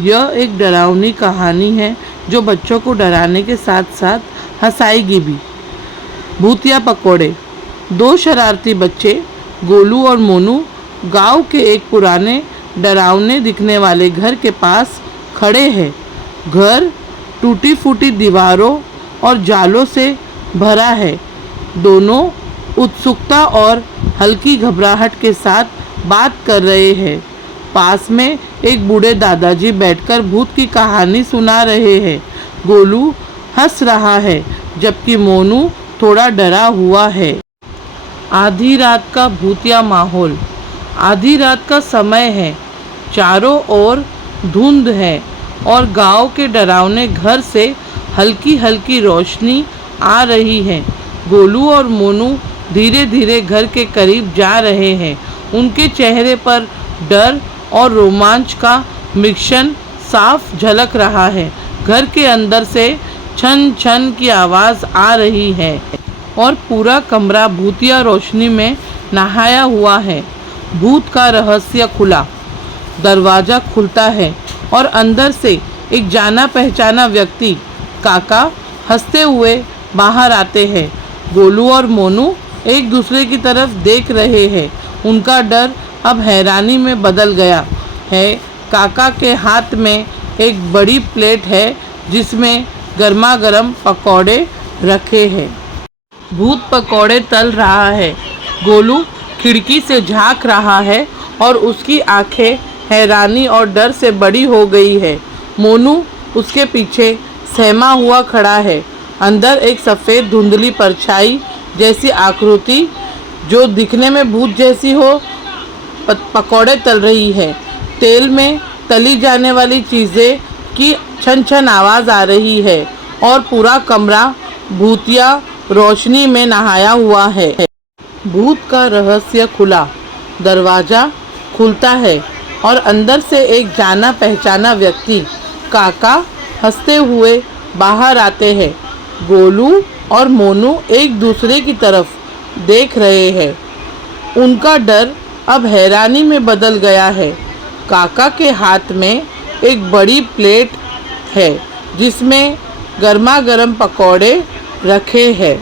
यह एक डरावनी कहानी है जो बच्चों को डराने के साथ साथ हंसाएगी भी। भूतिया पकौड़े। दो शरारती बच्चे गोलू और मोनू गांव के एक पुराने डरावने दिखने वाले घर के पास खड़े हैं। घर टूटी फूटी दीवारों और जालों से भरा है। दोनों उत्सुकता और हल्की घबराहट के साथ बात कर रहे हैं। पास में एक बूढ़े दादाजी बैठकर भूत की कहानी सुना रहे हैं। गोलू हंस रहा है जबकि मोनू थोड़ा डरा हुआ है। आधी रात का भूतिया माहौल। आधी रात का समय है, चारों ओर धुंध है और गांव के डरावने घर से हल्की हल्की रोशनी आ रही है। गोलू और मोनू धीरे धीरे घर के करीब जा रहे हैं। उनके चेहरे पर डर और रोमांच का मिश्रण साफ झलक रहा है। घर के अंदर से छन छन की आवाज़ आ रही है और पूरा कमरा भूतिया रोशनी में नहाया हुआ है। भूत का रहस्य खुला। दरवाज़ा खुलता है और अंदर से एक जाना पहचाना व्यक्ति काका हंसते हुए बाहर आते हैं। गोलू और मोनू एक दूसरे की तरफ देख रहे हैं। उनका डर अब हैरानी में बदल गया है। काका के हाथ में एक बड़ी प्लेट है जिसमें गर्मा गर्म पकौड़े रखे हैं। भूत पकौड़े तल रहा है। गोलू खिड़की से झांक रहा है और उसकी आंखें हैरानी और डर से बड़ी हो गई है। मोनू उसके पीछे सहमा हुआ खड़ा है। अंदर एक सफ़ेद धुंधली परछाई जैसी आकृति जो दिखने में भूत जैसी हो पकौड़े तल रही है। तेल में तली जाने वाली चीज़ें की छन छन आवाज़ आ रही है और पूरा कमरा भूतिया रोशनी में नहाया हुआ है। भूत का रहस्य खुला। दरवाज़ा खुलता है और अंदर से एक जाना पहचाना व्यक्ति काका हंसते हुए बाहर आते हैं। गोलू और मोनू एक दूसरे की तरफ देख रहे हैं। उनका डर अब हैरानी में बदल गया है। काका के हाथ में एक बड़ी प्लेट है जिसमें गर्मा गर्म पकौड़े रखे हैं।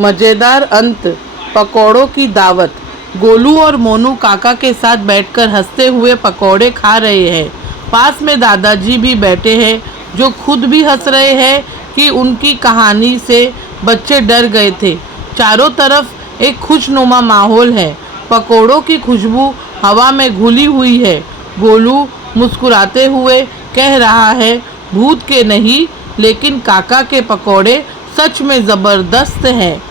मज़ेदार अंत। पकौड़ों की दावत। गोलू और मोनू काका के साथ बैठकर हंसते हुए पकौड़े खा रहे हैं। पास में दादाजी भी बैठे हैं जो खुद भी हंस रहे हैं कि उनकी कहानी से बच्चे डर गए थे। चारों तरफ एक खुशनुमा माहौल है। पकौड़ों की खुशबू हवा में घुली हुई है। गोलू मुस्कुराते हुए कह रहा है, भूत के नहीं लेकिन काका के पकौड़े सच में ज़बरदस्त हैं।